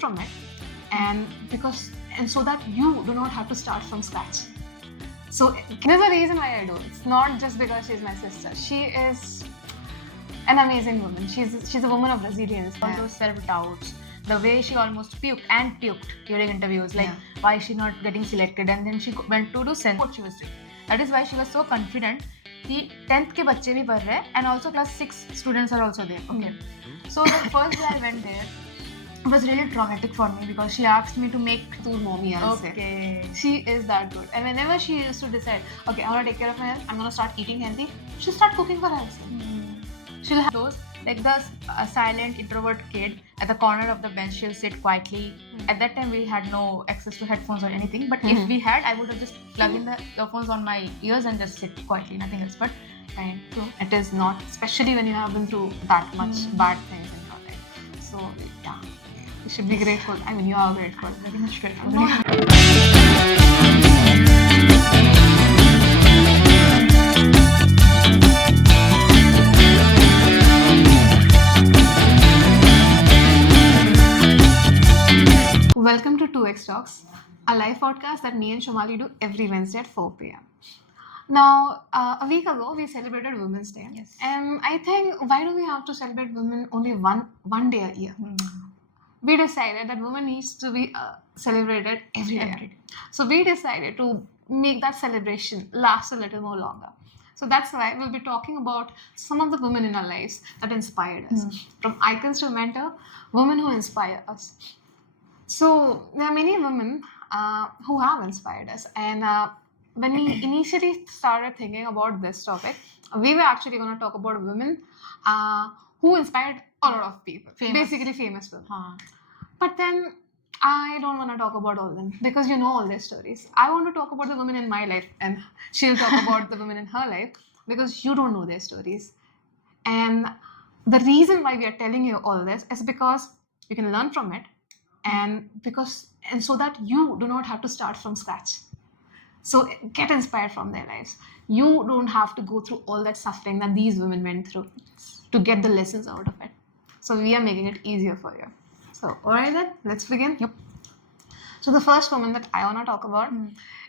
from it, and so that you do not have to start from scratch. So there's a reason why I do. It's not just because she's my sister. She is an amazing woman. She's a woman of resilience. All those self-doubts, the way she almost puked during interviews, like why is she not getting selected, and then she went to do sense what she was doing. That is why she was so confident. The 10th के बच्चे भी पढ़ रहे हैं, and also class 6 students are also there. Okay. So the first day I went there, it was really traumatic for me because she asked me to make tour mommy. Okay. She is that good. And whenever she used to decide, okay, I want to take care of my health, I'm going to start eating healthy, she'll start cooking for herself. She'll have those, like the silent introvert kid at the corner of the bench. She'll sit quietly. At that time, we had no access to headphones or anything. But if we had, I would have just plugged in the earphones on my ears and just sit quietly, nothing else. But it is not, especially when you have been through that much bad things in your life. So yeah, you should be grateful. I mean, you are grateful. very much grateful. Welcome to 2X Talks, a live podcast that me and Shomali do every Wednesday at 4 p.m. Now, a week ago, we celebrated Women's Day. Yes. And I think, why do we have to celebrate women only one day a year? We decided that women needs to be celebrated every day. So we decided to make that celebration last a little more longer. So that's why we'll be talking about some of the women in our lives that inspired us. From icons to mentor, women who inspire us. So there are many women who have inspired us, and when we initially started thinking about this topic, we were actually going to talk about women who inspired a lot of people, basically famous women. But then I don't want to talk about all of them because you know all their stories. I want to talk about the women in my life, and she'll talk about the women in her life because you don't know their stories. And the reason why we are telling you all this is because you can learn from it, and so that you do not have to start from scratch. So get inspired from their lives. You don't have to go through all that suffering that these women went through to get the lessons out of it. So we are making it easier for you. So all right then, let's begin. Yep. So the first woman that I want to talk about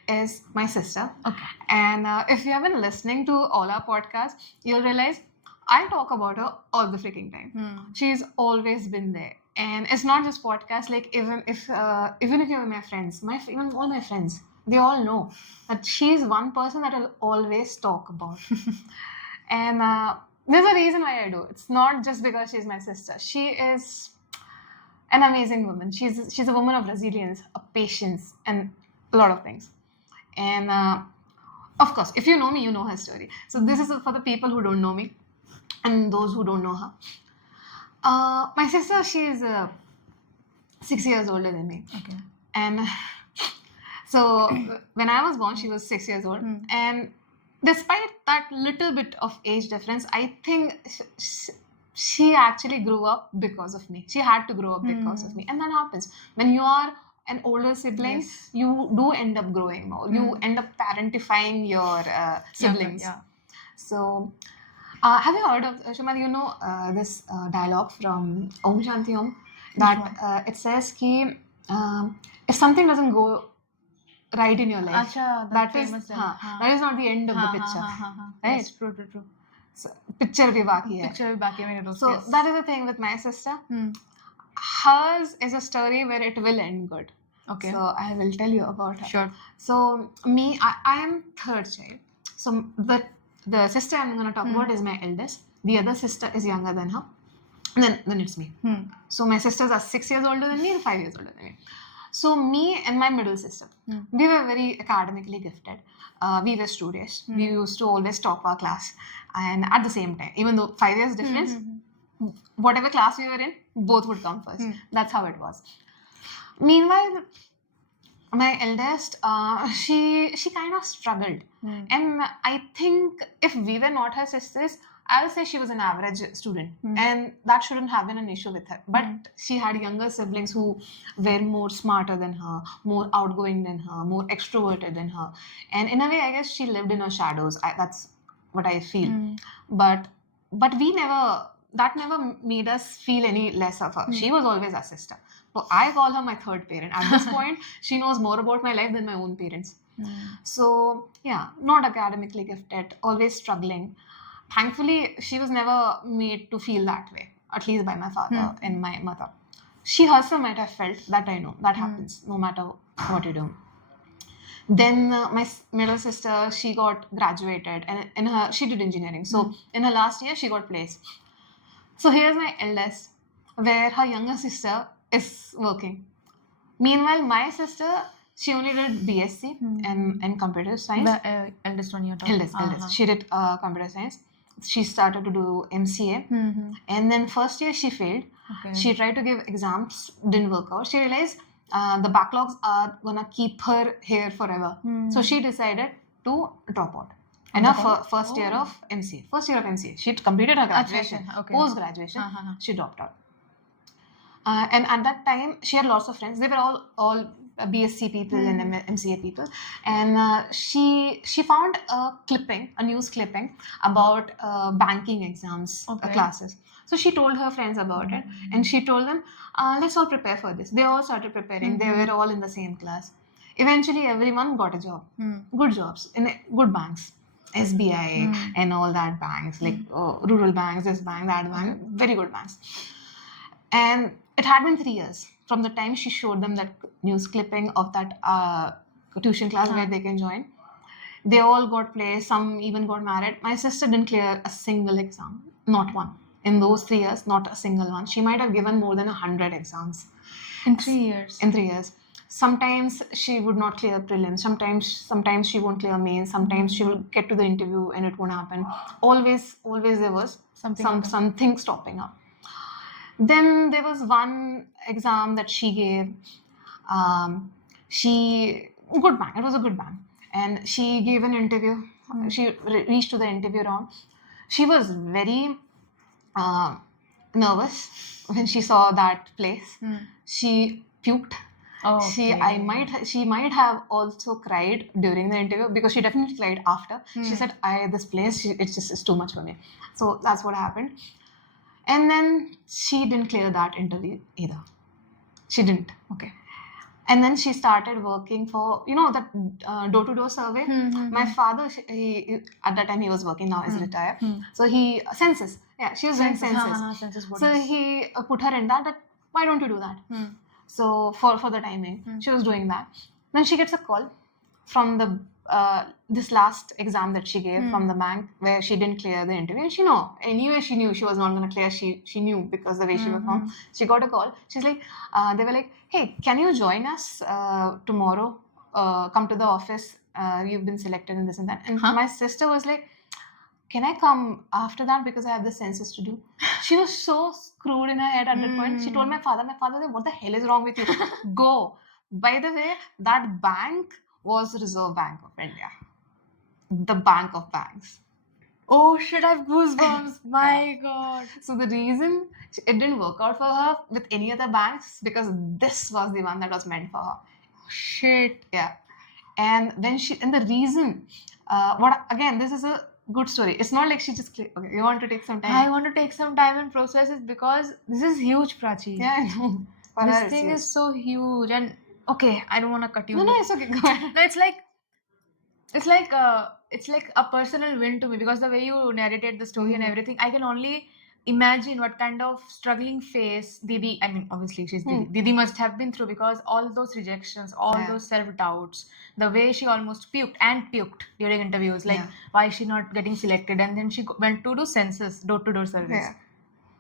is my sister. Okay. And if you have been listening to all our podcasts, you'll realize I talk about her all the freaking time. She's always been there. And it's not just podcasts, like even if you're my friends, even all my friends, they all know that she's one person that I'll always talk about. And there's a reason why I do. It's not just because she's my sister. She is an amazing woman. She's a woman of resilience, of patience, and a lot of things. And of course, if you know me, you know her story. So this is for the people who don't know me and those who don't know her. My sister, she's 6 years older than me. Okay. And so when I was born, she was 6 years old. And despite that little bit of age difference, I think she actually grew up because of me. She had to grow up because of me. And that happens. When you are an older sibling, you do end up growing more. You end up parentifying your siblings. Yeah. So have you heard of, Shumal, you know this dialogue from Om Shanti Om? That it says ki, if something doesn't go right in your life, that is not the end of the picture. Right? Yes, true. So, picture bhi baki hai. So that is the thing with my sister. Hers is a story where it will end good. Okay. So I will tell you about her. Sure. So me, I am third child. So the sister I'm going to talk about is my eldest. The other sister is younger than her. And then it's me. So my sisters are 6 years older than me and 5 years older than me. So me and my middle sister, we were very academically gifted. We were studious. We used to always top our class. And at the same time, even though 5 years difference, whatever class we were in, both would come first. That's how it was. Meanwhile, my eldest, she kind of struggled. And I think if we were not her sisters, I'll say she was an average student. And that shouldn't have been an issue with her. But she had younger siblings who were more smarter than her, more outgoing than her, more extroverted than her. And in a way, I guess she lived in her shadows. That's what I feel. But we never that never made us feel any less of her. She was always our sister. So I call her my third parent. At this point, she knows more about my life than my own parents. So yeah, not academically gifted, always struggling. Thankfully, she was never made to feel that way, at least by my father and my mother. She herself might have felt that. I know that happens no matter what you do. Then my middle sister, she got graduated, and she did engineering. So in her last year, she got placed. So here's my eldest, where her younger sister is working. Meanwhile, my sister, she only did BSc and computer science. The eldest one you're talking. Eldest. She did computer science. She started to do MCA, and then first year she failed. Okay. She tried to give exams, didn't work out. She realized the backlogs are gonna keep her here forever. So she decided to drop out. And her first year of MCA. First year of MCA. She completed her graduation. Okay. Post graduation, she dropped out. And at that time, she had lots of friends. They were all BSc people and MCA people. And she found a news clipping about banking exams classes. So she told her friends about it, and she told them, let's all prepare for this. They all started preparing. They were all in the same class. Eventually, everyone got a job. Good jobs in good banks. SBI and all that banks, like rural banks, this bank, that bank, very good banks. And it had been 3 years from the time she showed them that news clipping of that tuition class where they can join. They all got placed, some even got married. My sister didn't clear a single exam, not one. In those 3 years, not a single one. She might have given more than 100 exams. In 3 years? In 3 years. Sometimes she would not clear prelims. Sometimes she won't clear mains. Sometimes she will get to the interview and it won't happen. Always there was something stopping her. Then there was one exam that she gave. Good bank. It was a good bank. And she gave an interview. She reached to the interview round. She was very nervous when she saw that place. She puked. She might have also cried during the interview, because she definitely cried after. She said, this place, it's too much for me. So that's what happened. And then she didn't clear that interview either. She didn't. Okay. And then she started working for, that door-to-door survey. My father, he, at that time he was working, now he's retired. So census. Yeah, she was doing census. So he put her in that, why don't you do that? So for the timing, she was doing that. Then she gets a call from the this last exam that she gave from the bank, where she didn't clear the interview. And she knew she was not going to clear. She knew, because the way she was from. She got a call. She's like, they were like, hey, can you join us tomorrow? Come to the office. You've been selected in this and that. And my sister was like, can I come after that, because I have the census to do? She was so screwed in her head at that point. She told my father said, what the hell is wrong with you? Go. By the way, that bank was Reserve Bank of India. The bank of banks. Oh shit, I have goosebumps. My God. So the reason it didn't work out for her with any other banks, because this was the one that was meant for her. Shit. Yeah. And the reason, this is a good story. It's not like she just clicked. Okay, you want to take some time? I want to take some time and process it, because this is huge, Prachi. Yeah, I know. This thing is so huge. And okay, I don't want to cut you. No, it's okay. Go ahead. No, it's like a personal win to me, because the way you narrated the story and everything, I can only imagine what kind of struggling phase Didi, I mean, obviously she's Didi. Didi must have been through, because all those rejections, those self-doubts, the way she almost puked during interviews, like why is she not getting selected? And then she went to do census, door-to-door service. Yeah.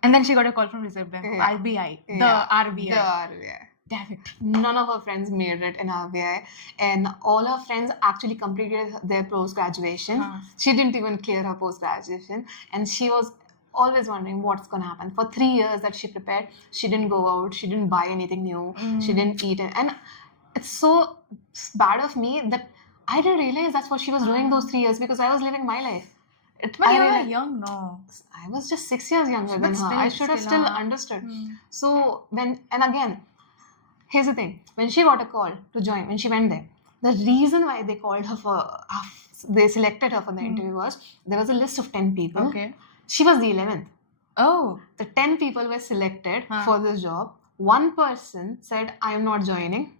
And then she got a call from Reserve Bank, RBI, the RBI. Damn it. None of her friends made it in RBI, and all her friends actually completed their post-graduation. She didn't even clear her post-graduation, and she was always wondering what's going to happen. For 3 years that she prepared, she didn't go out, she didn't buy anything new, she didn't eat it. And it's so bad of me that I didn't realize that's what she was doing those 3 years, because I was living my life. But you were young, no? I was just 6 years younger than her. I should have still understood. So here's the thing. When she got a call to join, when she went there, the reason why they called her they selected her for the interview was, there was a list of 10 people. Okay. She was the 11th. Oh. The 10 people were selected Huh. for this job. One person said, I am not joining.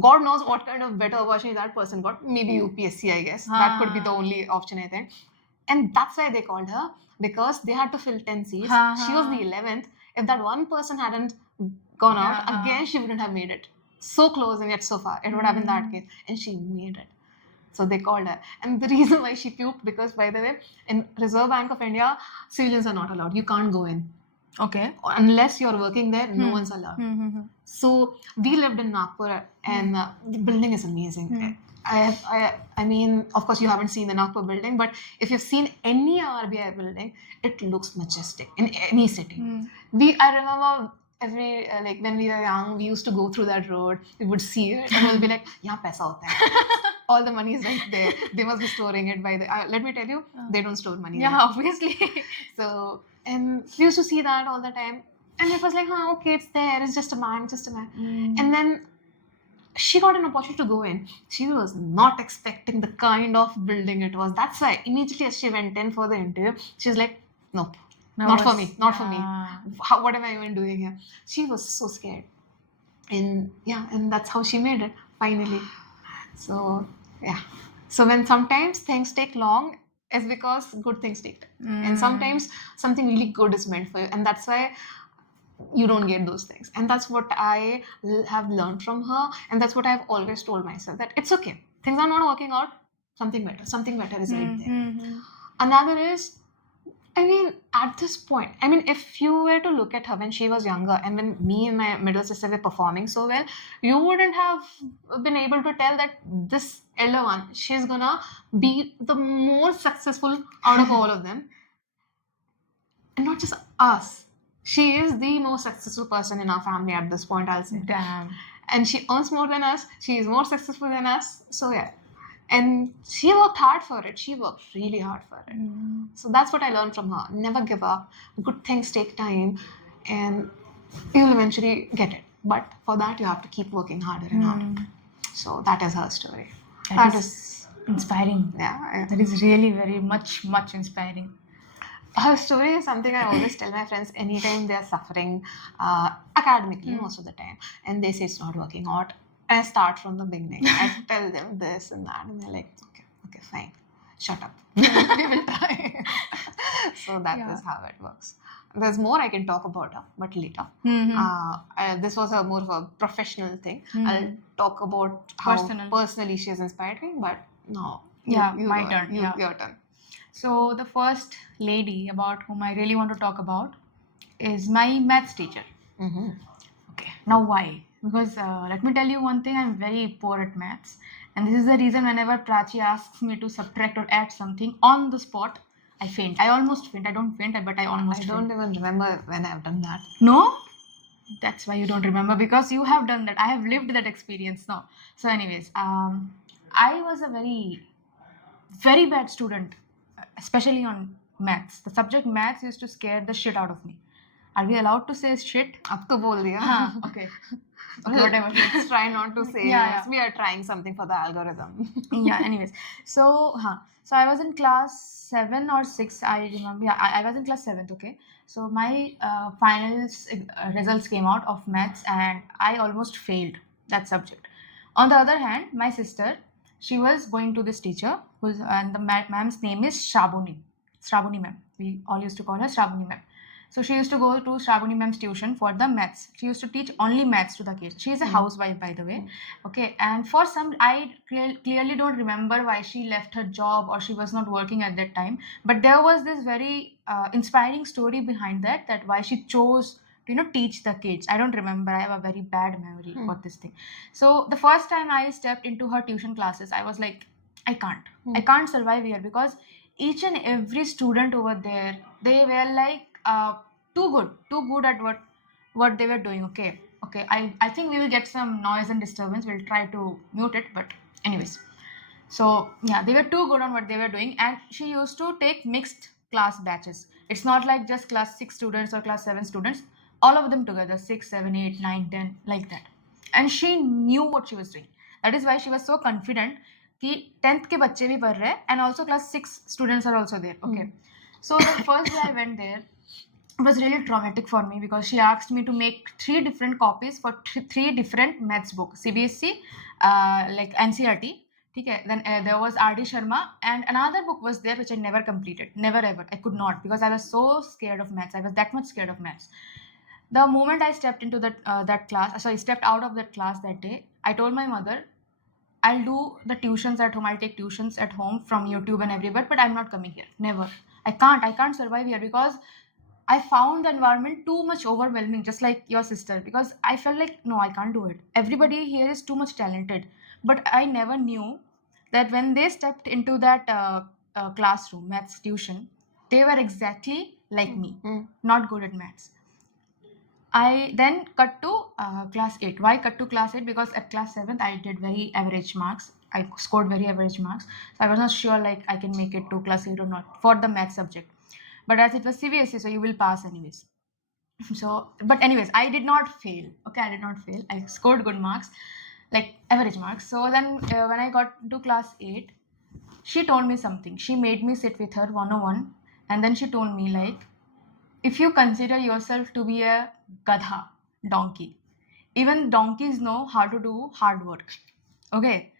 God knows what kind of better opportunity that person got. Maybe UPSC, I guess. That could be the only option, I think. And that's why they called her, because they had to fill 10 seats. She was the 11th. If that one person hadn't gone out, again, she wouldn't have made it. So close and yet so far. It would have been that case. And she made it. So they called her. And the reason why she puked, because by the way, in Reserve Bank of India, civilians are not allowed. You can't go in. Okay. Unless you're working there, no one's allowed. Mm-hmm. So we lived in Nagpur, and the building is amazing. I mean, of course, you haven't seen the Nagpur building, but if you've seen any RBI building, it looks majestic in any city. I remember every like when we were young, we used to go through that road. We would see it, and we'll be like, "Yeah, paisa hota hai." All the money is right there. They must be storing it by the. Let me tell you, they don't store money. Yeah, there. obviously. So, and we used to see that all the time. And it was like, okay, it's there. It's just a man, just a man. And then she got an opportunity to go in. She was not expecting the kind of building it was. That's why immediately as she went in for the interview, she was like, nope, not for me, not for me. What am I even doing here? She was so scared. And yeah, and that's how she made it finally. So yeah. So when sometimes things take long, it's because good things take time. And sometimes something really good is meant for you. And that's why you don't get those things. And that's what I have learned from her. And that's what I've always told myself, that it's okay. Things are not working out. Something better is right there. Another is, I mean, at this point, I mean, if you were to look at her when she was younger and when me and my middle sister were performing so well, you wouldn't have been able to tell that this elder one, she's gonna be the more successful out of all of them. And not just us. She is the most successful person in our family at this point, I'll say. Damn. And she earns more than us. She is more successful than us. So yeah. And she worked hard for it. She worked really hard for it. So that's what I learned from her. Never give up. Good things take time, and you'll eventually get it. But for that, you have to keep working harder and harder. So that is her story. That is inspiring. Yeah. That is really very much inspiring. Her story is something I always tell my friends anytime they are suffering academically most of the time, and they say it's not working out. I start from the beginning. I tell them this and that, and they're like, okay, fine, shut up. We will try. So that is how it works. There's more I can talk about her, but later. This was more of a professional thing. I'll talk about how personally she has inspired me, but no. My turn. Your turn. So the first lady about whom I really want to talk about is my maths teacher. Okay. Now why? Because let me tell you one thing, I'm very poor at maths. And this is the reason whenever Prachi asks me to subtract or add something on the spot, I faint. I almost faint. I don't faint, but I almost faint. I don't even remember when I've done that. No? That's why you don't remember, because you have done that. I have lived that experience now. So anyways, I was a very, very bad student, especially on maths. The subject maths used to scare the shit out of me. Are we allowed to say shit? Ab to bol diya. Okay. Whatever. Let's try not to say yes. We are trying something for the algorithm. Anyways. So I was in class 7 or 6, I remember. Yeah, I was in class 7th, okay. So my finals results came out of maths, and I almost failed that subject. On the other hand, my sister, she was going to this teacher, and the ma'am's name is Shravani ma'am. We all used to call her Shravani ma'am. So she used to go to Shravani ma'am's tuition for the maths. She used to teach only maths to the kids. She is a housewife, by the way. Okay, and for some, I clearly don't remember why she left her job or she was not working at that time. But there was this very inspiring story behind that why she chose to teach the kids. I don't remember. I have a very bad memory for this thing. So the first time I stepped into her tuition classes, I was like, I can't survive here, because each and every student over there, they were like too good at what they were doing. Okay, I think we will get some noise and disturbance. We'll try to mute it, but anyways, so yeah, they were too good on what they were doing. And she used to take mixed class batches. It's not like just class 6 students or class 7 students, all of them together, 6, 7, 8, 9, 10, like that. And she knew what she was doing. That is why she was so confident कि 10th के बच्चे भी पढ़ रहे हैं, and also class 6 students are also there. Okay. So the first day I went there, it was really traumatic for me because she asked me to make 3 different copies for 3 different maths books, CBSE, like NCERT. Okay. Then there was R.D. Sharma, and another book was there which I never completed. Never ever. I could not because I was so scared of maths. I was that much scared of maths. The moment I stepped into that class, so I stepped out of that class that day, I told my mother, I'll do the tuitions at home. I'll take tuitions at home from YouTube and everywhere, but I'm not coming here. Never. I can't survive here because I found the environment too much overwhelming, just like your sister, because I felt like, no, I can't do it. Everybody here is too much talented. But I never knew that when they stepped into that classroom, maths tuition, they were exactly like me, not good at maths. I then cut to class 8. Why cut to class 8? Because at class 7th, I did very average marks. I scored very average marks. So I was not sure like I can make it to class 8 or not for the math subject. But as it was CBSE, so you will pass anyways. So, but anyways, I did not fail. Okay, I did not fail. I scored good marks, like average marks. So then when I got to class 8, she told me something. She made me sit with her 101, and then she told me like, if you consider yourself to be a gadha, donkey, even donkeys know how to do hard work. Okay.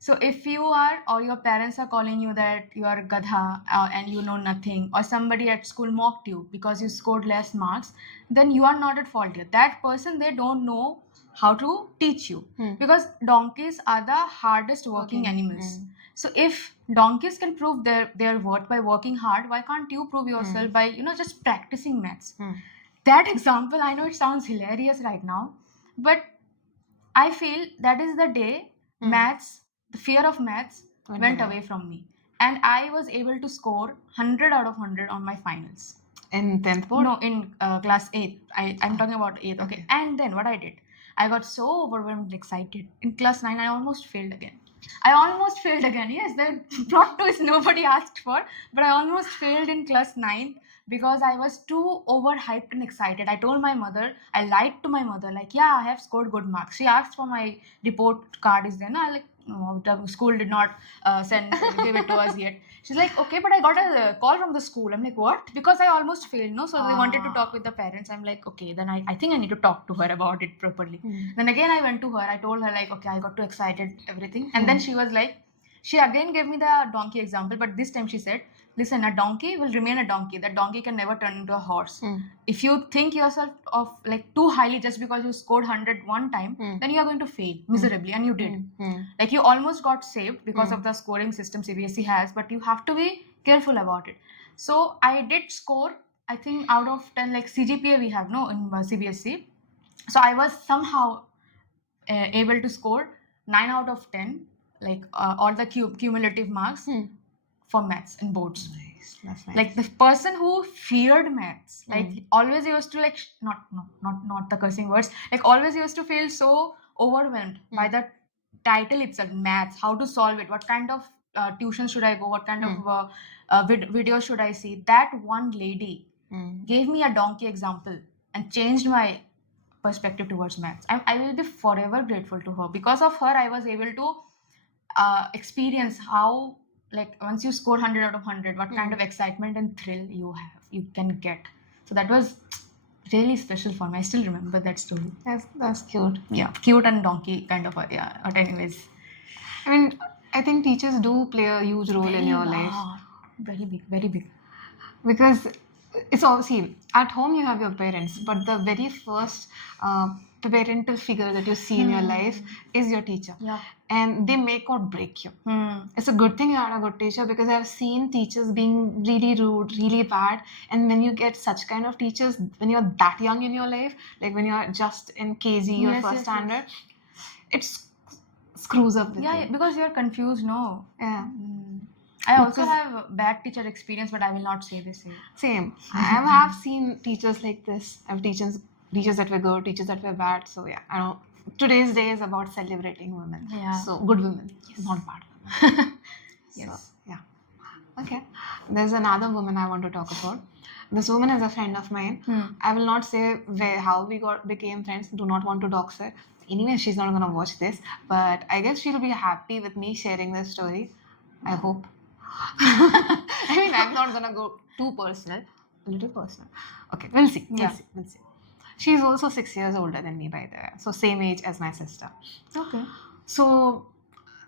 So if you are, or your parents are calling you that you are gadha and you know nothing, or somebody at school mocked you because you scored less marks, then you are not at fault here. That person, they don't know how to teach you, because donkeys are the hardest working animals. So if donkeys can prove their worth by working hard, why can't you prove yourself by just practicing maths? That example, I know it sounds hilarious right now, but I feel that is the day maths, the fear of maths went away from me. And I was able to score 100 out of 100 on my finals. In 10th board? No, in class 8. I'm talking about 8th. Okay. And then what I did, I got so overwhelmed and excited. In class 9, I almost failed again. Yes, the plot twist nobody asked for, but I almost failed in class 9 because I was too overhyped and excited. I told my mother, I lied to my mother, like, yeah, I have scored good marks. She asked for my report card, is there? No, I like, no, the school did not give it to us yet. She's like, okay, but I got a call from the school. I'm like, what? Because I almost failed, no? So they wanted to talk with the parents. I'm like, okay, then I think I need to talk to her about it properly. Then again, I went to her. I told her, like, okay, I got too excited, everything. And then she was like, she again gave me the donkey example, but this time she said, listen, a donkey will remain a donkey. That donkey can never turn into a horse. If you think yourself of like too highly just because you scored 100 one time, then you are going to fail miserably, and you did. Like you almost got saved because of the scoring system CBSE has, but you have to be careful about it. So I did score, I think out of 10, like CGPA we have no in CBSE. So I was somehow able to score 9 out of 10, like all the cumulative marks for maths in boards. That's nice. Like the person who feared maths, like always used to like not the cursing words, like always used to feel so overwhelmed by the title itself, maths, how to solve it, what kind of tuition should I go, what kind of video should I see. That one lady gave me a donkey example and changed my perspective towards maths. I will be forever grateful to her. Because of her, I was able to experience how, like, once you score 100 out of 100, what kind of excitement and thrill you can get. So that was really special for me. I still remember that story. That's cute. Yeah, cute and donkey kind of yeah. But anyways, I mean, I think teachers do play a huge role in your life. Very big, very big. Because it's obviously at home you have your parents, but the very first parental figure that you see in your life is your teacher. Yeah. And they make or break you. It's a good thing you had a good teacher, because I've seen teachers being really rude, really bad. And when you get such kind of teachers, when you're that young in your life, like when you're just in KG or first standard, it screws up with you. Because you're confused, no? Yeah. I also have bad teacher experience, but I will not say this here. Same. I have seen teachers like this. I have teachers that were good, teachers that were bad. So yeah, I know. Today's day is about celebrating women. Yeah. So good women, not bad women. Yes. So, yeah. Okay. There's another woman I want to talk about. This woman is a friend of mine. I will not say how we became friends. Do not want to dox her. Anyway, she's not gonna watch this, but I guess she'll be happy with me sharing this story. I hope. I mean, I'm not gonna go too personal. a little personal. Okay, we'll see. Yeah. We'll see. She's also 6 years older than me, by the way. So same age as my sister. Okay. So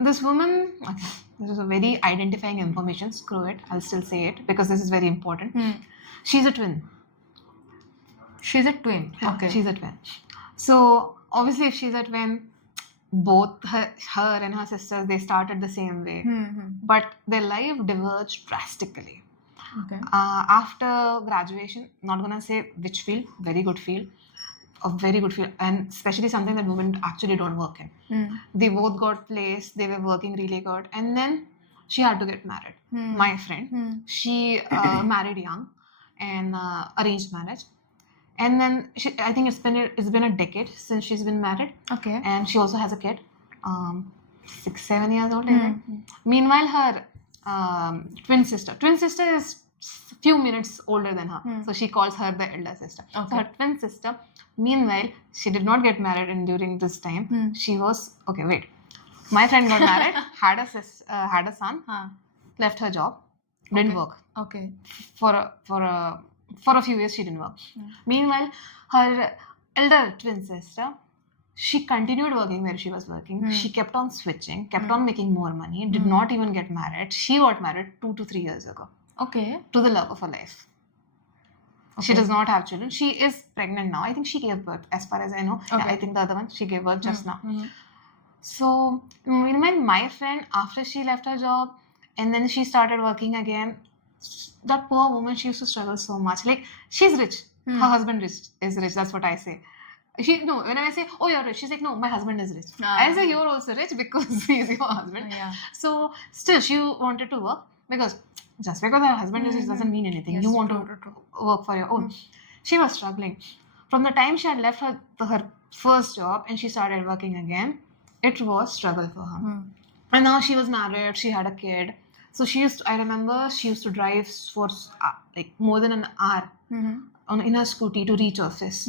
this woman, okay, this is a very identifying information. Screw it. I'll still say it because this is very important. She's a twin. She's a twin. Yeah, Okay. she's a twin. So obviously, if she's a twin, both her and her sisters, they started the same way, but their life diverged drastically. Okay. After graduation, not gonna say which field, very good field, a very good field, and especially something that women actually don't work in. They both got placed, they were working really good, and then she had to get married. My friend, she married young and arranged marriage. And then I think it's been a decade since she's been married, Okay. and she also has a kid, 6-7 years old. I think. Meanwhile, her twin sister is few minutes older than her, so she calls her the elder sister. Okay. So her twin sister, meanwhile, she did not get married, and during this time, she was okay. Wait, my friend got married, had a son, left her job, didn't work. Okay. For a few years, she didn't work. Meanwhile, her elder twin sister, she continued working where she was working. She kept on switching, kept on making more money, did not even get married. She got married 2 to 3 years ago Okay. to the love of her life. She does not have children. She is pregnant now. I think she gave birth, as far as I know. Okay. Yeah, I think the other one, she gave birth just now. So, meanwhile, my friend, after she left her job and then she started working again, that poor woman, she used to struggle so much. Like, she's rich. Her husband is rich. That's what I say. When I say, oh, you're rich, she's like, no, my husband is rich. I say, you're also rich because he's your husband. Yeah. So, still, she wanted to work because just because her husband is rich doesn't mean anything. Yes, You want true. to work for your own. She was struggling. From the time she had left her first job and she started working again, it was struggle for her. And now she was married, she had a kid. So I remember she used to drive for like more than an hour in her scooty to reach office.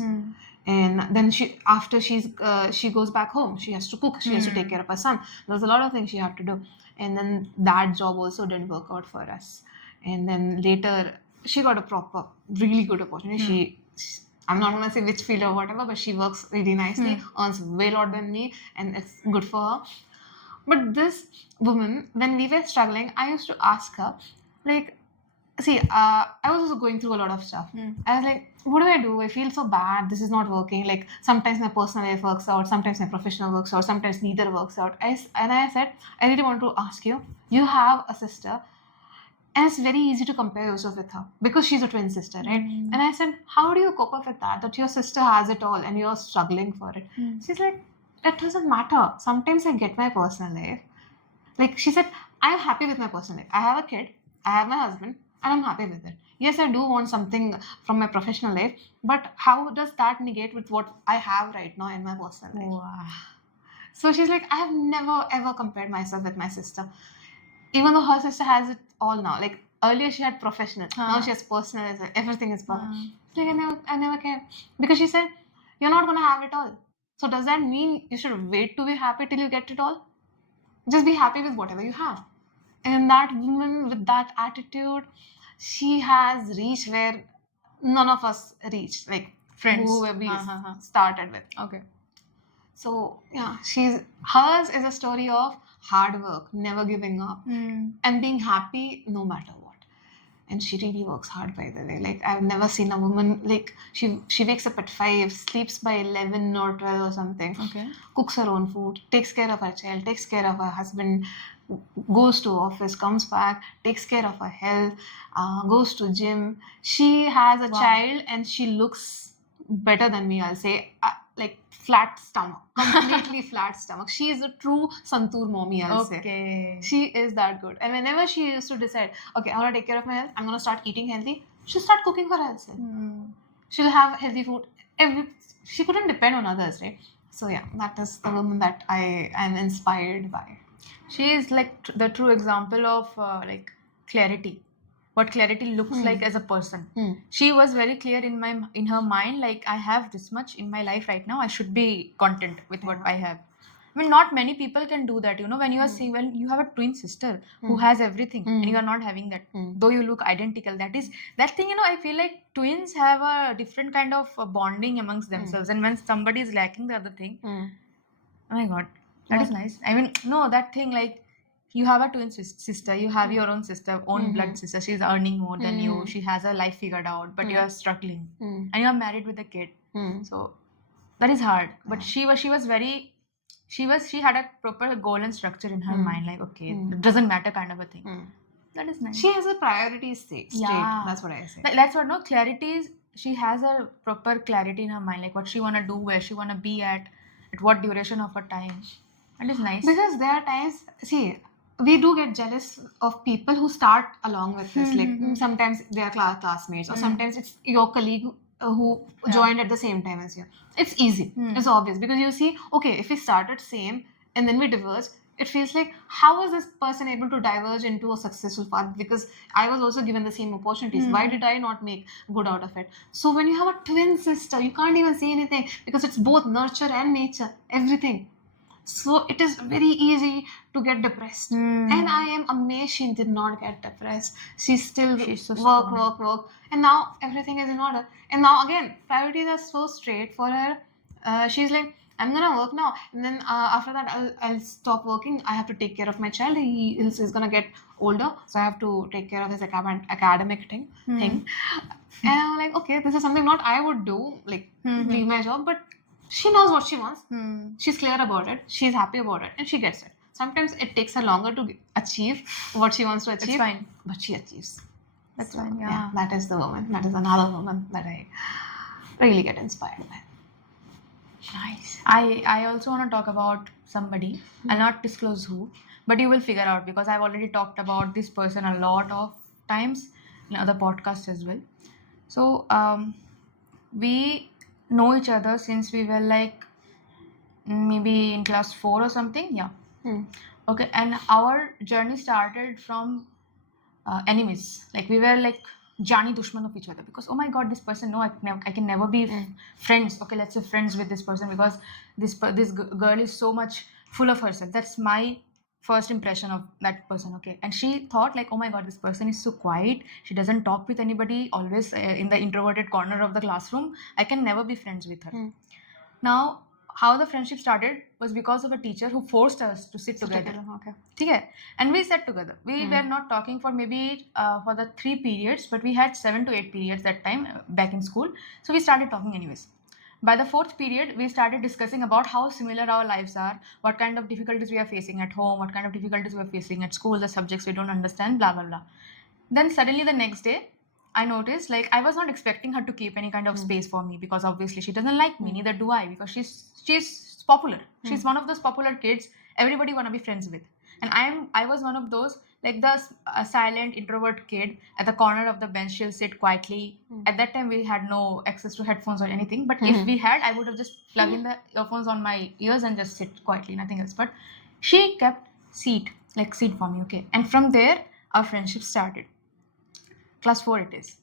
And then after she goes back home, she has to cook, she has to take care of her son. There's a lot of things she had to do. And then that job also didn't work out for us. And then later, she got a really good opportunity. I'm not gonna say which field or whatever, but she works really nicely, earns way lot than me, and it's good for her. But this woman, when we were struggling, I used to ask her, like, see, I was also going through a lot of stuff. I was like, what do I do? I feel so bad. This is not working. Like, sometimes my personal life works out, sometimes my professional works out, sometimes neither works out. And I said, I really want to ask you, you have a sister, and it's very easy to compare yourself with her because she's a twin sister, right? And I said, how do you cope up with that your sister has it all and you're struggling for it? She's like, it doesn't matter. Sometimes I get my personal life. Like, she said, I'm happy with my personal life. I have a kid, I have my husband, and I'm happy with it. Yes, I do want something from my professional life, but how does that negate with what I have right now in my personal life? Wow. So she's like, I have never ever compared myself with my sister. Even though her sister has it all now. Like, earlier she had professional, now she has personal, everything is perfect. Like, I never cared. Because she said, you're not going to have it all. So does that mean you should wait to be happy till you get it all? Just be happy with whatever you have. And that woman with that attitude, she has reached where none of us reached. Like, Friends. who we started with. Okay. So, yeah, hers is a story of hard work, never giving up, and being happy no matter what. And she really works hard, by the way. Like, I've never seen a woman, like, she wakes up at 5, sleeps by 11 or 12 or something, Okay. cooks her own food, takes care of her child, takes care of her husband, goes to office, comes back, takes care of her health, goes to gym. She has a child and she looks better than me, I'll say. Like, flat stomach, completely flat stomach. She is a true Santoor mommy, I'll say. Okay. She is that good. And whenever she used to decide, okay, I want to take care of my health, I'm going to start eating healthy, she'll start cooking for herself. She'll have healthy food. She couldn't depend on others, right? So yeah, that is the woman that I am inspired by. She is like the true example of like clarity. What clarity looks like as a person. She was very clear in her mind, like, I have this much in my life right now. I should be content with what I have. I mean, not many people can do that. You know, when you are seeing, when you have a twin sister who has everything and you are not having that, though you look identical, that is that thing. You know, I feel like twins have a different kind of bonding amongst themselves, and when somebody is lacking the other thing, oh my god, that is nice. I mean, no, that thing, like, you have a twin sister, you have your own sister, own blood sister. She's earning more than you. She has her life figured out, but you are struggling, and you are married with a kid. So that is hard. But she was very, she had a proper goal and structure in her mind. Like, okay, it doesn't matter, kind of a thing. That is nice. She has a priority state. Yeah. That's what I say. That's what, no, clarity is, she has a proper clarity in her mind, like what she wanna do, where she wanna be at what duration of her time. That is nice. Because there are times, see, we do get jealous of people who start along with this. Like sometimes they are classmates, or sometimes it's your colleague who joined at the same time as you. It's easy. It's obvious because you see, okay, if we started same and then we diverge, it feels like, how is this person able to diverge into a successful path? Because I was also given the same opportunities. Why did I not make good out of it? So when you have a twin sister, you can't even say anything because it's both nurture and nature, everything. So it is very easy to get depressed. And I am amazed she did not get depressed. She's still so work. And now everything is in order. And now again, priorities are so straight for her. She's like, I'm gonna work now, and then after that I'll stop working. I have to take care of my child. He's gonna get older, so I have to take care of his academic thing. And I'm like, okay, this is something not I would do, like leave my job, but she knows what she wants. She's clear about it. She's happy about it, and she gets it. Sometimes it takes her longer to achieve what she wants to achieve. It's fine, but she achieves. That's fine. Yeah, that is the woman. That is another woman that I really get inspired by. Nice. I also want to talk about somebody. I'll not disclose who, but you will figure out because I've already talked about this person a lot of times in other podcasts as well. So we know each other since we were like maybe in class 4 or something. Yeah. Okay. And our journey started from enemies. Like we were like Jani Dushman of each other because, oh my god, this person, no, I can never be friends. Okay, let's say friends with this person because this girl is so much full of herself. That's my first impression of that person. Okay, and she thought like, oh my god, this person is so quiet. She doesn't talk with anybody. Always in the introverted corner of the classroom. I can never be friends with her. Now, how the friendship started was because of a teacher who forced us to sit together. Okay. And we sat together. We were not talking for maybe for the 3 periods, but we had 7 to 8 periods that time back in school. So we started talking anyways. By the 4th period, we started discussing about how similar our lives are, what kind of difficulties we are facing at home, what kind of difficulties we are facing at school, the subjects we don't understand, blah, blah, blah. Then suddenly the next day, I noticed, like, I was not expecting her to keep any kind of space for me because obviously she doesn't like me, neither do I, because she's popular. She's one of those popular kids everybody want to be friends with. And I was one of those, like the silent introvert kid at the corner of the bench. She'll sit quietly. At that time, we had no access to headphones or anything. But if we had, I would have just plugged in the earphones on my ears and just sit quietly, nothing else. But she kept seat for me, okay. And from there, our friendship started. Class 4 it is.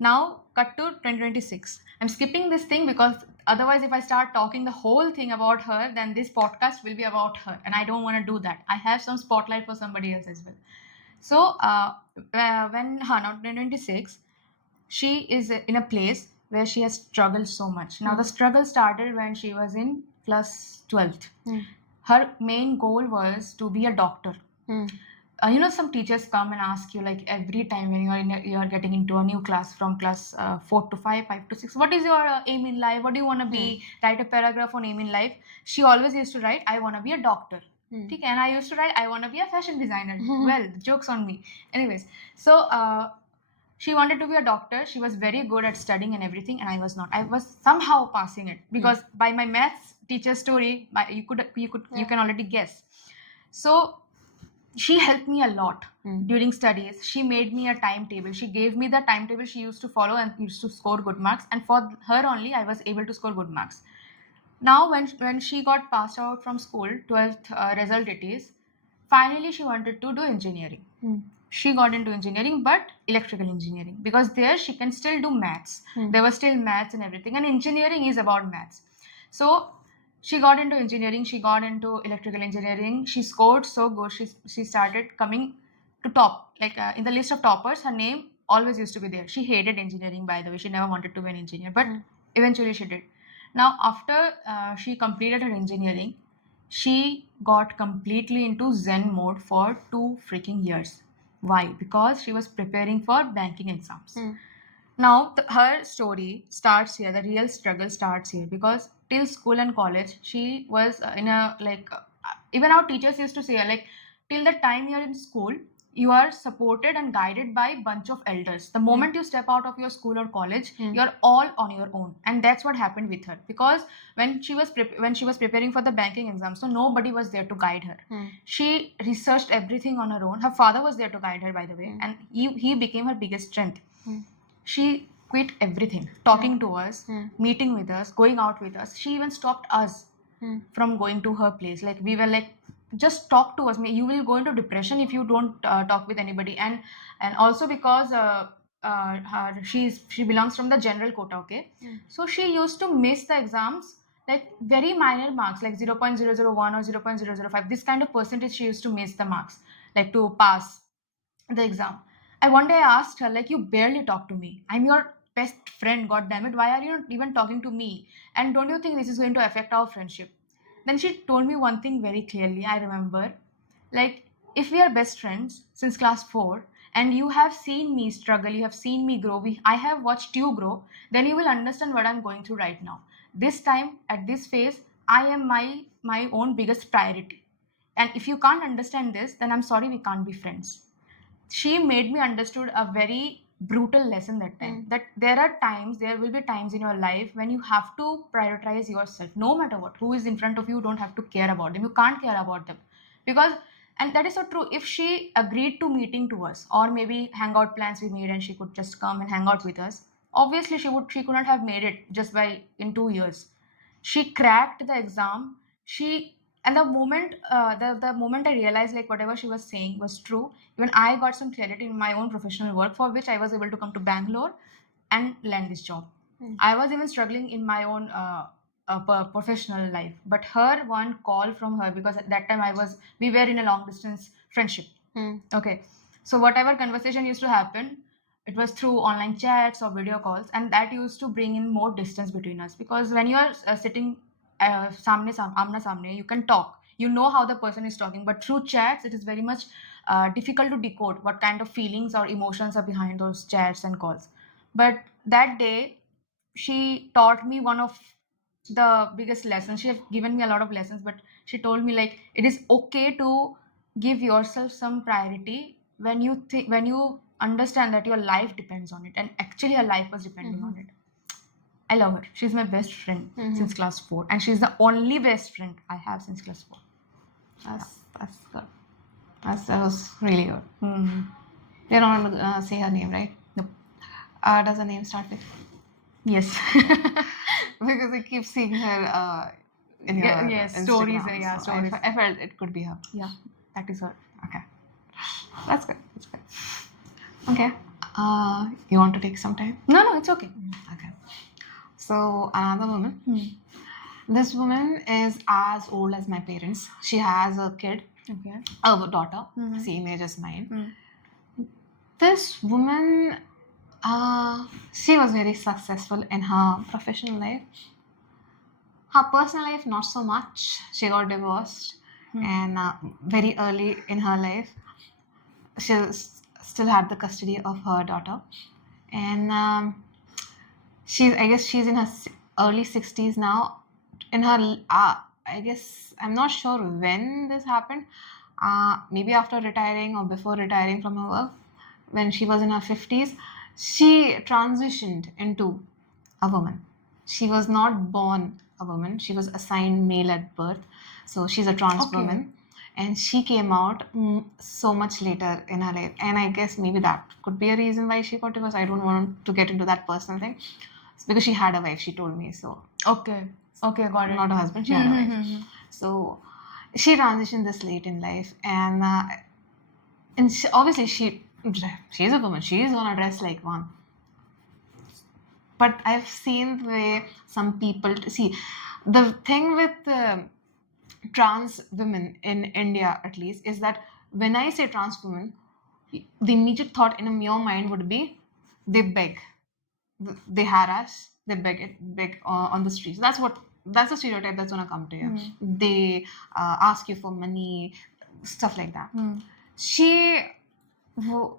Now, cut to 2026. I'm skipping this thing because otherwise, if I start talking the whole thing about her, then this podcast will be about her. And I don't want to do that. I have some spotlight for somebody else as well. So, when now 2026, she is in a place where she has struggled so much. Now, the struggle started when she was in plus 12th. Her main goal was to be a doctor. You know, some teachers come and ask you like every time when you are getting into a new class from class 4 to 5, 5 to 6, what is your aim in life? What do you want to be? Write a paragraph on aim in life. She always used to write, I want to be a doctor. Okay? And I used to write, I want to be a fashion designer. Well, jokes on me. Anyways, so she wanted to be a doctor. She was very good at studying and everything, and I was not. I was somehow passing it because by my maths teacher story, you can already guess. So she helped me a lot during studies. She made me a timetable. She gave me the timetable she used to follow and used to score good marks. And for her only, I was able to score good marks. Now, when she got passed out from school, 12th result it is, finally she wanted to do engineering. She got into engineering, but electrical engineering, because there she can still do maths. There was still maths and everything. And engineering is about maths. So she got into engineering, she got into electrical engineering, she scored so good, she started coming to top, like in the list of toppers, her name always used to be there. She hated engineering, by the way. She never wanted to be an engineer, but eventually she did. Now after she completed her engineering, she got completely into zen mode for 2 freaking years. Why? Because she was preparing for banking exams. Now, her story starts here. The real struggle starts here because till school and college, she was in a like. Even our teachers used to say like, till the time you're in school, you are supported and guided by bunch of elders. The moment you step out of your school or college, you're all on your own, and that's what happened with her. Because when she was preparing for the banking exam, so nobody was there to guide her. She researched everything on her own. Her father was there to guide her, by the way, and he became her biggest strength. She quit everything, talking to us, meeting with us, going out with us. She even stopped us from going to her place. Like we were like, just talk to us. You will go into depression if you don't talk with anybody. And also because she belongs from the general quota, okay? So she used to miss the exams, like very minor marks, like 0.001 or 0.005. This kind of percentage she used to miss the marks, like to pass the exam. And one day I asked her, like, you barely talk to me. I'm your best friend, god damn it. Why are you not even talking to me? And don't you think this is going to affect our friendship? Then she told me one thing very clearly, I remember. Like, if we are best friends since class 4 and you have seen me struggle, you have seen me grow, I have watched you grow, then you will understand what I'm going through right now. This time, at this phase, I am my own biggest priority. And if you can't understand this, then I'm sorry, we can't be friends. She made me understood a very brutal lesson that time, that there will be times in your life when you have to prioritize yourself, no matter what. Who is in front of you, don't have to care about them. You can't care about them because, and that is so true. If she agreed to meeting to us, or maybe hangout plans we made and she could just come and hang out with us, obviously she couldn't have made it just by in 2 years. She cracked the exam. And the moment I realized like whatever she was saying was true, even I got some clarity in my own professional work, for which I was able to come to Bangalore and land this job. I was even struggling in my own professional life, but her one call from her, because at that time we were in a long distance friendship. Okay, so whatever conversation used to happen, it was through online chats or video calls, and that used to bring in more distance between us. Because when you are sitting amna samne, you can talk, you know how the person is talking, but through chats it is very much difficult to decode what kind of feelings or emotions are behind those chats and calls. But that day she taught me one of the biggest lessons. She has given me a lot of lessons, but she told me like it is okay to give yourself some priority when you understand that your life depends on it, and actually her life was depending on it. I love her. She's my best friend since class 4, and she's the only best friend I have since class 4. That's good. That was really good. You're not going to say her name, right? Nope. Does her name start with? Yes. Because I keep seeing her in your Instagram, stories. So Stories. I felt it could be her. Yeah, that is her. Okay. That's good. Okay. You want to take some time? No, it's okay. Okay. So another woman. This woman is as old as my parents. She has a kid, a daughter, same age as mine. This woman, she was very successful in her professional life. Her personal life, not so much. She got divorced, and very early in her life, she still had the custody of her daughter, and I guess she's in her early 60s now. In her, I guess, I'm not sure when this happened. Maybe after retiring or before retiring from her work, when she was in her 50s, she transitioned into a woman. She was not born a woman. She was assigned male at birth. So she's a trans woman. And she came out so much later in her life. And I guess maybe that could be a reason why she got divorced. I don't want to get into that personal thing. It's because she had a wife, she told me so. Okay, got it. Not a husband, she had a wife. So she transitioned this late in life. And obviously she's a woman. She's gonna dress like one. But I've seen the way some people see. The thing with trans women in India, at least, is that when I say trans woman, the immediate thought in your mind would be they beg, they harass, they beg on the streets. That's the stereotype that's gonna come to you. They ask you for money, stuff like that. She wo-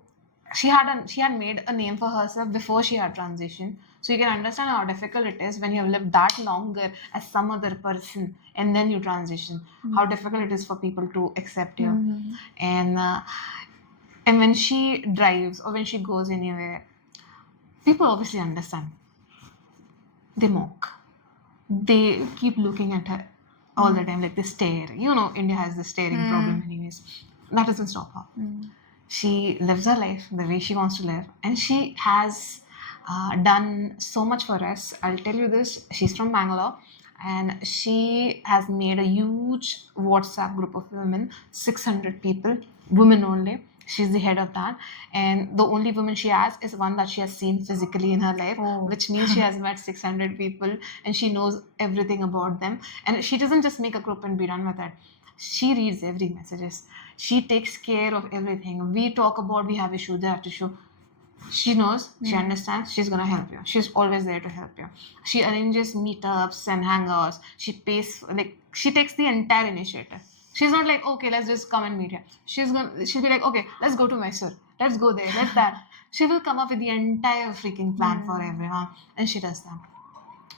she had made a name for herself before she had transition, so you can understand how difficult it is when you have lived that longer as some other person and then you transition, how difficult it is for people to accept you. And when she drives or when she goes anywhere, people obviously understand. They mock, they keep looking at her all the time, like they stare. India has this staring problem anyways. That doesn't stop her. She lives her life the way she wants to live, and she has done so much for us. I'll tell you this: she's from Bangalore, and she has made a huge WhatsApp group of women, 600 people, women only. She's the head of that, and the only woman she has is one that she has seen physically in her life, which means she has met 600 people and she knows everything about them. And she doesn't just make a group and be done with it. She reads every messages. She takes care of everything. We talk about, we have issue, they have issue. She knows, she understands, she's gonna help you. She's always there to help you. She arranges meetups and hangouts. She she takes the entire initiative. She's not like, okay, let's just come and meet here. She'll be like, okay, let's go to Mysore. Let's go there. Let's that. She will come up with the entire freaking plan for everyone, and she does that.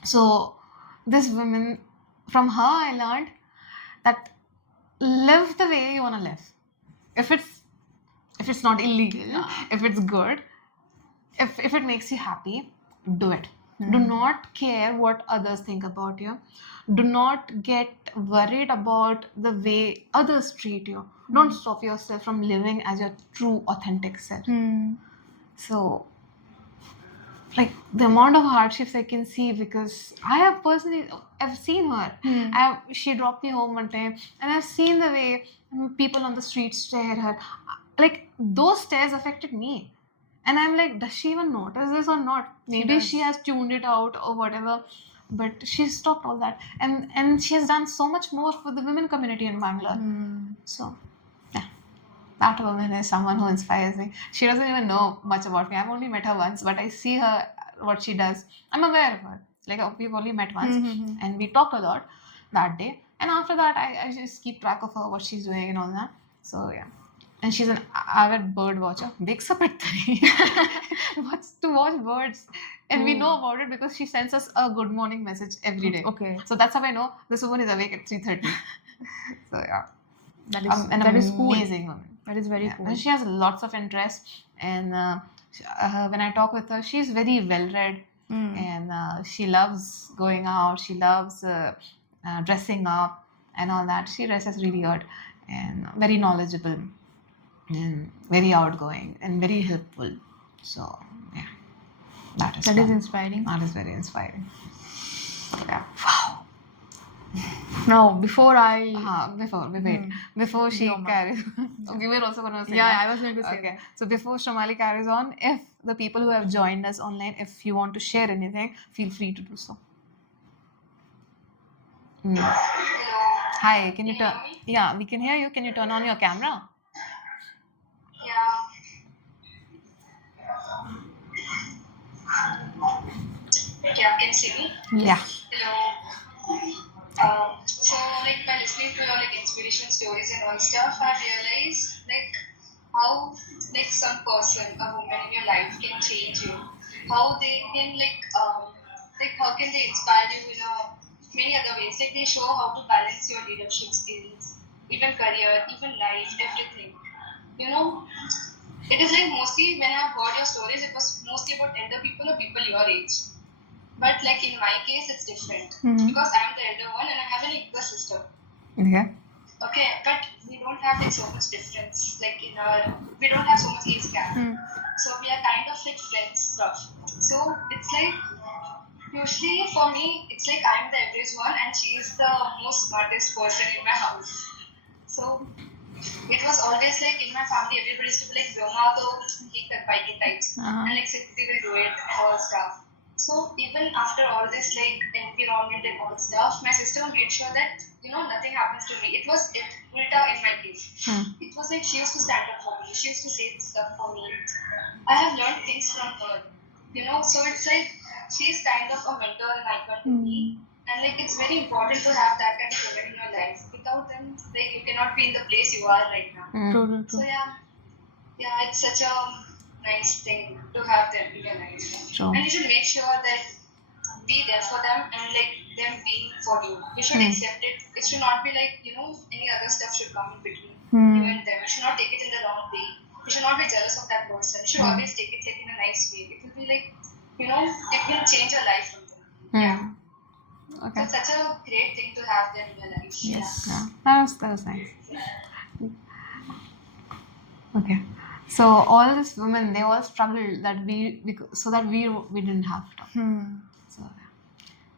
So this woman, from her, I learned that live the way you wanna live. If it's not illegal, if it's good, if it makes you happy, do it. Do not care what others think about you. Do not get worried about the way others treat you. Don't stop yourself from living as your true, authentic self. So, like the amount of hardships I can see, because I've seen her. She dropped me home one time, and I've seen the way people on the street stare at her. Like those stares affected me. And I'm like, does she even notice this or not? Maybe she has tuned it out or whatever. But she stopped all that. And she has done so much more for the women community in Bangalore. So, yeah. That woman is someone who inspires me. She doesn't even know much about me. I've only met her once, but I see her, what she does. I'm aware of her. Like, we've only met once. And we talked a lot that day. And after that, I just keep track of her, what she's doing and all that. So, yeah. And she's an avid bird watcher. Wakes up at 3. Wants to watch birds. And we know about it because she sends us a good morning message every day. Okay. So that's how I know this woman is awake at 3:30. So yeah. That is cool. Amazing woman. That is very Yeah. cool. And she has lots of interest. And when I talk with her, she's very well read. And she loves going out. She loves dressing up and all that. She dresses really good and very knowledgeable and very outgoing and very helpful. So yeah, that is inspiring. That is very inspiring. Yeah. Now, before I Before she carries, okay, we're also going to say that. I was going to say Okay, so before Shomali carries on, if the people who have joined us online, if you want to share anything, feel free to do so. Hi, can you turn? Yeah, we can hear you. Can you turn on your camera? Yeah, can you see me? Yeah. Hello. So like by listening to your like inspiration stories and all stuff, I realized like how like some person, a woman in your life can change you. How they can like how can they inspire you in many other ways. Like they show how to balance your leadership skills, even career, even life, everything. You know, it is like mostly when I heard your stories, it was mostly about elder people or people your age. But like in my case, it's different because I'm the elder one and I have an younger sister. Okay. Okay, but we don't have like so much difference. Like we don't have so much age gap. So we are kind of like friends stuff. So it's like usually for me, it's like I'm the average one and she's the most smartest person in my house. So it was always like in my family, everybody used to be like, Vyoma to types. And like Siddhi will do it and all stuff. So even after all this like environment and all stuff, my sister made sure that nothing happens to me. It was ulta in my case. It was like she used to stand up for me. She used to say stuff for me. I have learned things from her. So it's like she's kind of a mentor and icon to me. And like it's very important to have that kind of women in your life. Without them, like you cannot be in the place you are right now. True. So yeah, it's such a nice thing to have them in your life. True. And you should make sure that be there for them and like them being for you. You should accept it. It should not be like, any other stuff should come in between you and them. You should not take it in the wrong way. You should not be jealous of that person. You should always take it like in a nice way. It will be like, it will change your life from them. Yeah. So Okay. it's such a great thing to have them in your life. Yes. Yeah. That was nice. Okay. So all these women, they all struggled that so that we didn't have to. So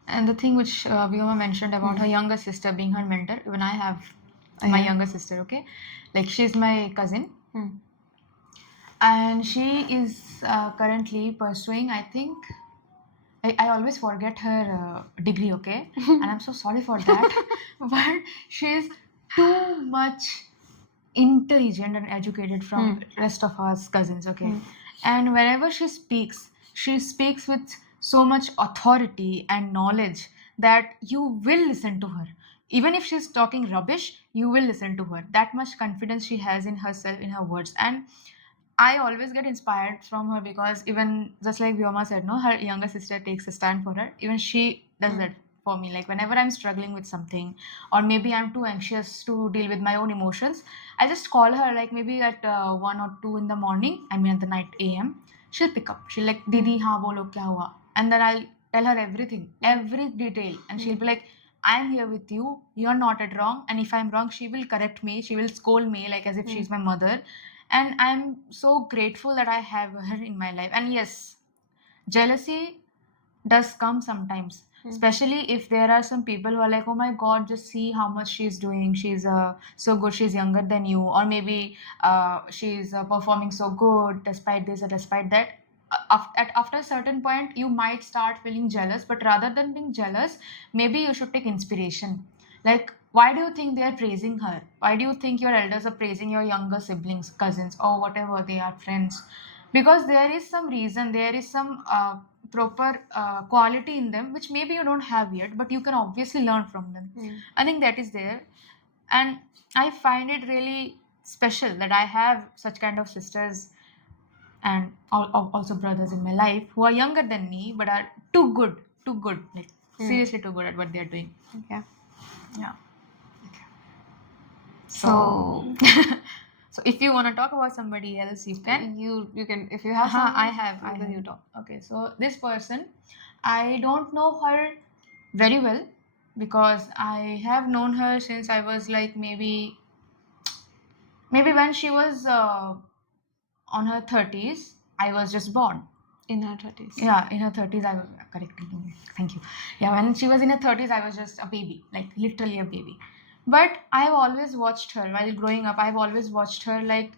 And the thing which Vyoma mentioned about her younger sister being her mentor, even I have my younger sister, okay? Like she's my cousin. And she is currently pursuing, I think, I always forget her degree, okay? And I'm so sorry for that. But she's too much intelligent and educated from rest of us cousins, okay? And whenever she speaks with so much authority and knowledge that you will listen to her. Even if she's talking rubbish, you will listen to her. That much confidence she has in herself, in her words. And I always get inspired from her because even just like Vyoma said, no, her younger sister takes a stand for her. Even she does that for me. Like whenever I'm struggling with something, or maybe I'm too anxious to deal with my own emotions, I just call her like maybe at 1 or 2 in the morning. I mean at the night AM. She'll pick up. She'll like, Didi, haan bolo kya hua? And then I'll tell her everything, every detail, and she'll be like, I'm here with you. You're not at wrong. And if I'm wrong, she will correct me. She will scold me like as if she's my mother. And I'm so grateful that I have her in my life. And yes, jealousy does come sometimes, especially if there are some people who are like, oh my god, just see how much she's doing. She's so good. She's younger than you. Or maybe she's performing so good despite this or despite that. After a certain point, you might start feeling jealous. But rather than being jealous, maybe you should take inspiration. Like, why do you think they are praising her? Why do you think your elders are praising your younger siblings, cousins, or whatever they are, friends? Because there is some reason, there is some proper quality in them which maybe you don't have yet, but you can obviously learn from them. I think that is there. And I find it really special that I have such kind of sisters and also brothers in my life who are younger than me but are too good, like seriously too good at what they are doing. okay. Yeah. So So if you want to talk about somebody else, you can. you can, if you have I someone, have. then you talk. Okay, so this person, I don't know her very well because I have known her since I was like maybe when she was on her 30s. I was just born. In her 30s. Yeah, in her 30s, I was correctly. Thank you. Yeah, when she was in her 30s, I was just a baby, like literally a baby. But I have always watched her while growing up. I have always watched her like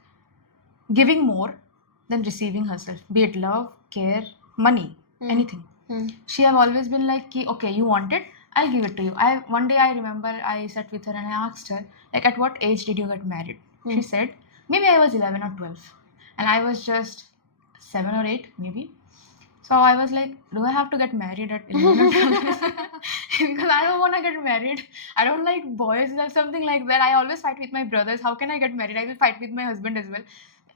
giving more than receiving herself, be it love, care, money, anything. She have always been like, okay, you want it, I'll give it to you. One day I remember I sat with her and I asked her, like, at what age did you get married? She said, maybe I was 11 or 12. And I was just 7 or 8, maybe. So I was like, do I have to get married at 11 or 12? Because I don't want to get married. I don't like boys or something like that. I always fight with my brothers. How can I get married? I will fight with my husband as well.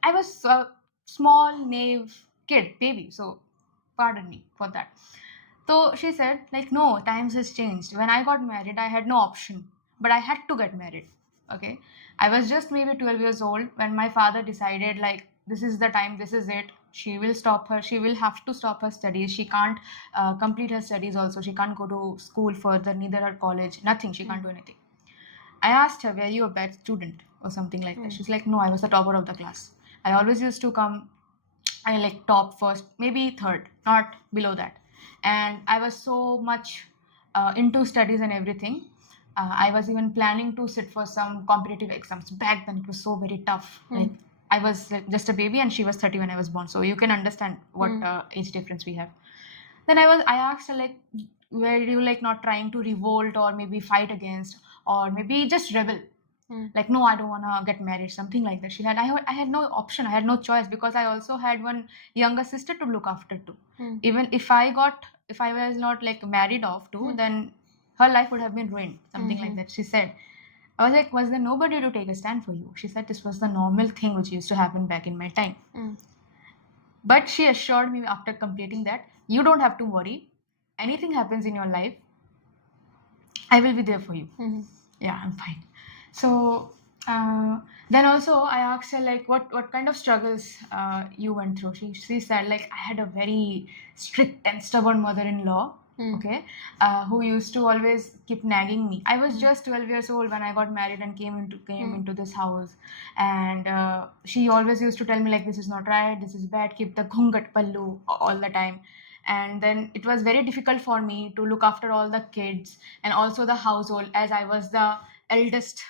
I was a small, naive kid, baby. So pardon me for that. So she said, like, no, times has changed. When I got married, I had no option. But I had to get married. Okay. I was just maybe 12 years old when my father decided, like, this is the time, this is it. She will stop her. She will have to stop her studies. She can't complete her studies also. She can't go to school further, neither her college, nothing. She can't do anything. I asked her, were you a bad student or something like that? She's like, no, I was the topper of the class. I always used to come, I like top first, maybe third, not below that. And I was so much into studies and everything. I was even planning to sit for some competitive exams. Back then, it was so very tough. Like, I was just a baby and she was 30 when I was born. So you can understand what age difference we have. Then I asked her like, were you like not trying to revolt or maybe fight against or maybe just rebel? Like, no, I don't want to get married, something like that. I had no option, I had no choice, because I also had one younger sister to look after too. Even if I was not like married off too, then her life would have been ruined, something like that, she said. I was like, was there nobody to take a stand for you? She said this was the normal thing which used to happen back in my time. But she assured me after completing that, you don't have to worry. Anything happens in your life, I will be there for you. Yeah, I'm fine. So then also I asked her like, what kind of struggles you went through. She said like, I had a very strict and stubborn mother-in-law. Okay, who used to always keep nagging me. I was just 12 years old when I got married and came into this house, and she always used to tell me like, this is not right, this is bad, keep the ghungat pallu all the time. And then it was very difficult for me to look after all the kids and also the household, as I was the eldest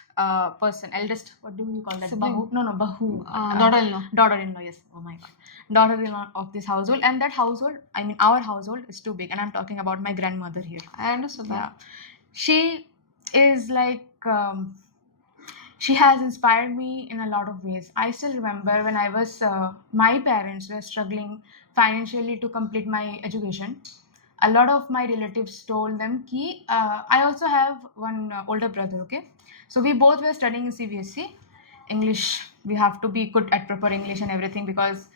person. Eldest, what do you call that? Sibling. Bahu? No, bahu. Daughter-in-law. Daughter-in-law, yes. Oh my god. Daughter-in-law of this household. And that household, I mean, our household is too big. And I'm talking about my grandmother here. I understood that. Yeah. She is like, she has inspired me in a lot of ways. I still remember when I was, my parents were struggling financially to complete my education. A lot of my relatives told them ki, I also have one older brother, okay? So we both were studying in CBSE. English, we have to be good at proper English and everything, because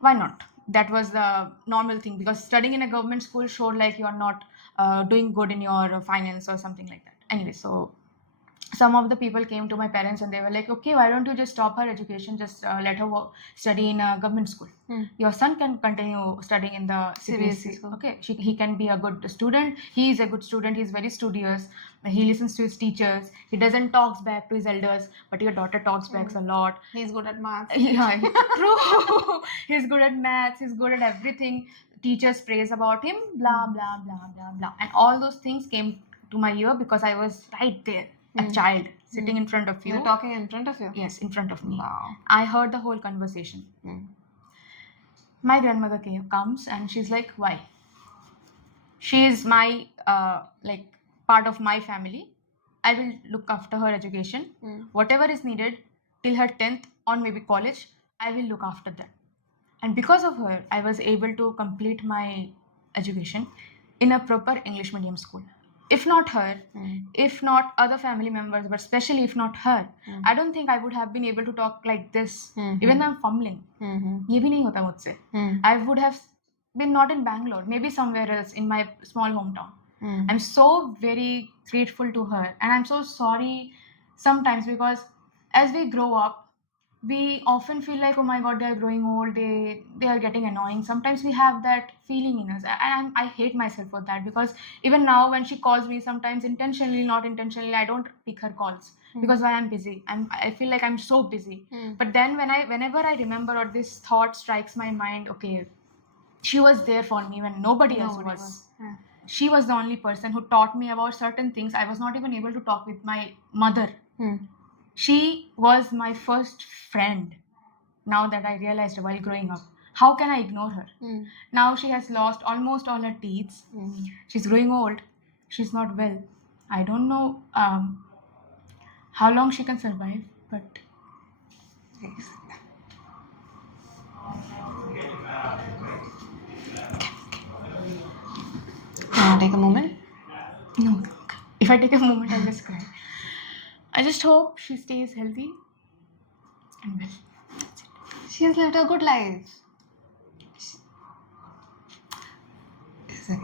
why not? That was the normal thing, because studying in a government school showed like you're not doing good in your finance or something like that. Anyway, so some of the people came to my parents and they were like, okay, why don't you just stop her education, just let her study in a government school. Your son can continue studying in the CBSE school. Okay, he can be a good student. He is a good student, he's very studious, he listens to his teachers, he doesn't talk back to his elders, but your daughter talks back a lot. He's good at maths. Yeah, true. He's good at maths, he's good at everything, teachers praise about him, blah blah blah blah blah, and all those things came to my ear because I was right there, a child sitting in front of you. You're talking in front of you? Yes, in front of me. Wow. I heard the whole conversation. My grandmother comes and she's like, why? She is my like part of my family. I will look after her education. Whatever is needed till her 10th or maybe college, I will look after that. And because of her, I was able to complete my education in a proper English medium school. If not her, if not other family members, but especially if not her, I don't think I would have been able to talk like this. Even though I'm fumbling. ये भी नहीं होता मुझसे. I would have been not in Bangalore, maybe somewhere else in my small hometown. I'm so very grateful to her, and I'm so sorry sometimes, because as we grow up, we often feel like, oh my god, they are growing old, they are getting annoying. Sometimes we have that feeling in us, and I hate myself for that, because even now when she calls me, sometimes intentionally, not intentionally, I don't pick her calls because why? I'm busy. I feel like I'm so busy. But then whenever I remember or this thought strikes my mind, okay, she was there for me when nobody else was. She was the only person who taught me about certain things. I was not even able to talk with my mother. She was my first friend, now that I realized while growing up. How can I ignore her? Now she has lost almost all her teeth. She's growing old. She's not well. I don't know how long she can survive, but Yes. Take a moment. no. If I take a moment, I'll just cry. I just hope she stays healthy and well. She has lived a good life. Is it?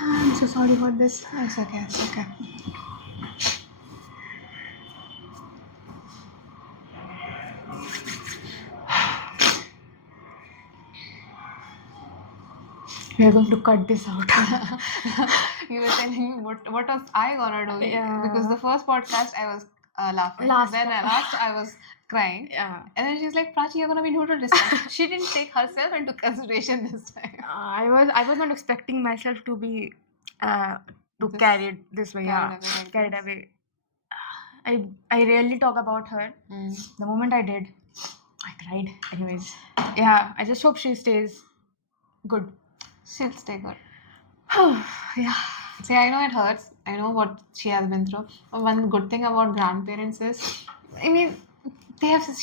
I'm so sorry for this. It's okay, it's okay. We are going to cut this out. You were telling me what was I gonna do? Yeah. Because the first podcast I was laughing. Last then one. last I was crying. Yeah. And then she's like, Prachi, you're gonna be neutral this time. She didn't take herself into consideration this time. I was not expecting myself to be to This- carry it this way. carried Yeah, away like carried this. away. I rarely talk about her. The moment I did, I cried. Anyways, yeah. I just hope she stays good. She'll stay good. Yeah. See, I know it hurts. I know what she has been through. But one good thing about grandparents is, I mean,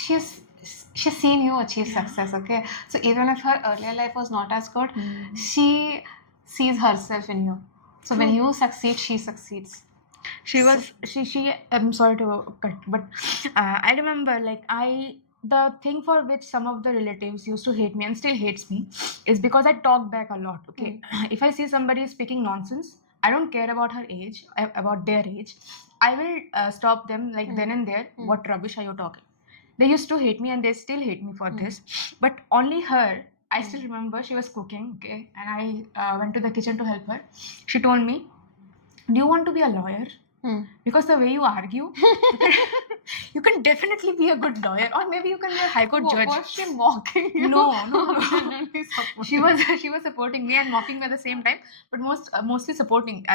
she's seen you achieve success. Okay, so even if her earlier life was not as good, she sees herself in you. So when you succeed, she succeeds. She was she I'm sorry to cut, but I remember the thing for which some of the relatives used to hate me and still hates me is because I talk back a lot. Okay, if I see somebody speaking nonsense, I don't care about her age, about their age. I will stop them then and there. What rubbish are you talking? They used to hate me and they still hate me for this, but only her. I still remember she was cooking, okay, and I went to the kitchen to help her. She told me, "Do you want to be a lawyer? Because the way you argue, you can definitely be a good lawyer, or maybe you can be a high court judge." Was she mocking you? No. Genuinely supporting. She was supporting me and mocking me at the same time, but mostly supporting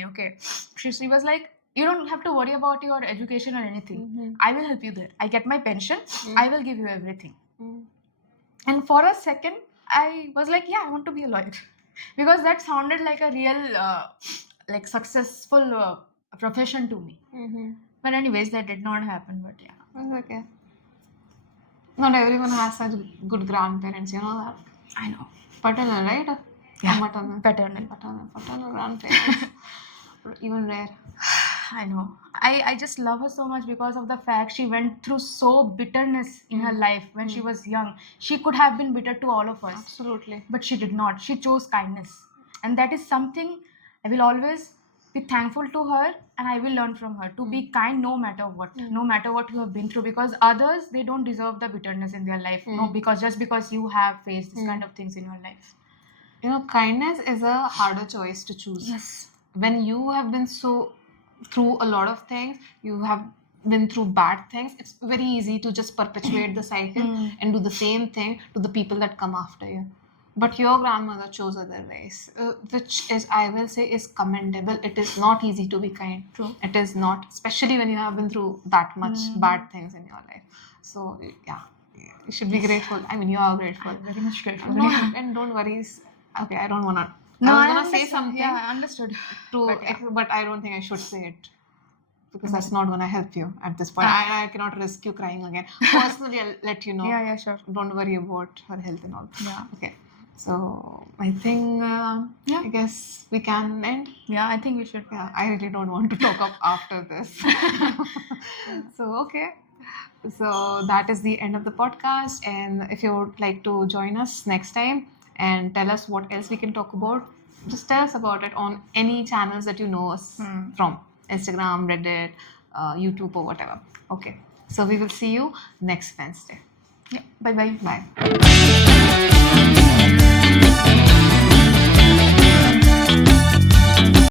me. Okay, she was like, "You don't have to worry about your education or anything. I will help you there. I get my pension. I will give you everything." And for a second, I was like, "Yeah, I want to be a lawyer," because that sounded like a real successful profession to me. But anyways, that did not happen. But yeah, It's okay. Not everyone has such good grandparents, you know that. I know. Paternal, right? Yeah. Or maternal. Paternal grandparents. Even rare. I know. I just love her so much because of the fact she went through so bitterness in her life when she was young. She could have been bitter to all of us, Absolutely. but she did not. She chose kindness, and that is something I will always be thankful to her, and I will learn from her to be kind no matter what, no matter what you have been through, because others, they don't deserve the bitterness in their life. No, because just because you have faced this kind of things in your life. You know, kindness is a harder choice to choose. Yes. When you have been through a lot of things, you have been through bad things, it's very easy to just perpetuate the cycle and do the same thing to the people that come after you. But your grandmother chose otherwise, which is, I will say, is commendable. It is not easy to be kind. True. It is not, especially when you have been through that much bad things in your life. So yeah, you should be grateful. I mean, you are grateful. I'm very much grateful. And don't worry. Okay, I don't wanna. No, I was gonna say understand. something. Yeah, I understood. But I don't think I should say it because that's not gonna help you at this point. I cannot risk you crying again. Personally, I'll let you know. Yeah, sure. Don't worry about her health and all. Yeah. Okay. So I think I guess we can end. Yeah, I think we should. Yeah, I really don't want to talk up after this. So okay. So that is the end of the podcast. And if you would like to join us next time and tell us what else we can talk about, just tell us about it on any channels that you know us from. Instagram, Reddit, YouTube or whatever. Okay. So we will see you next Wednesday. Yeah. Bye-bye. Bye.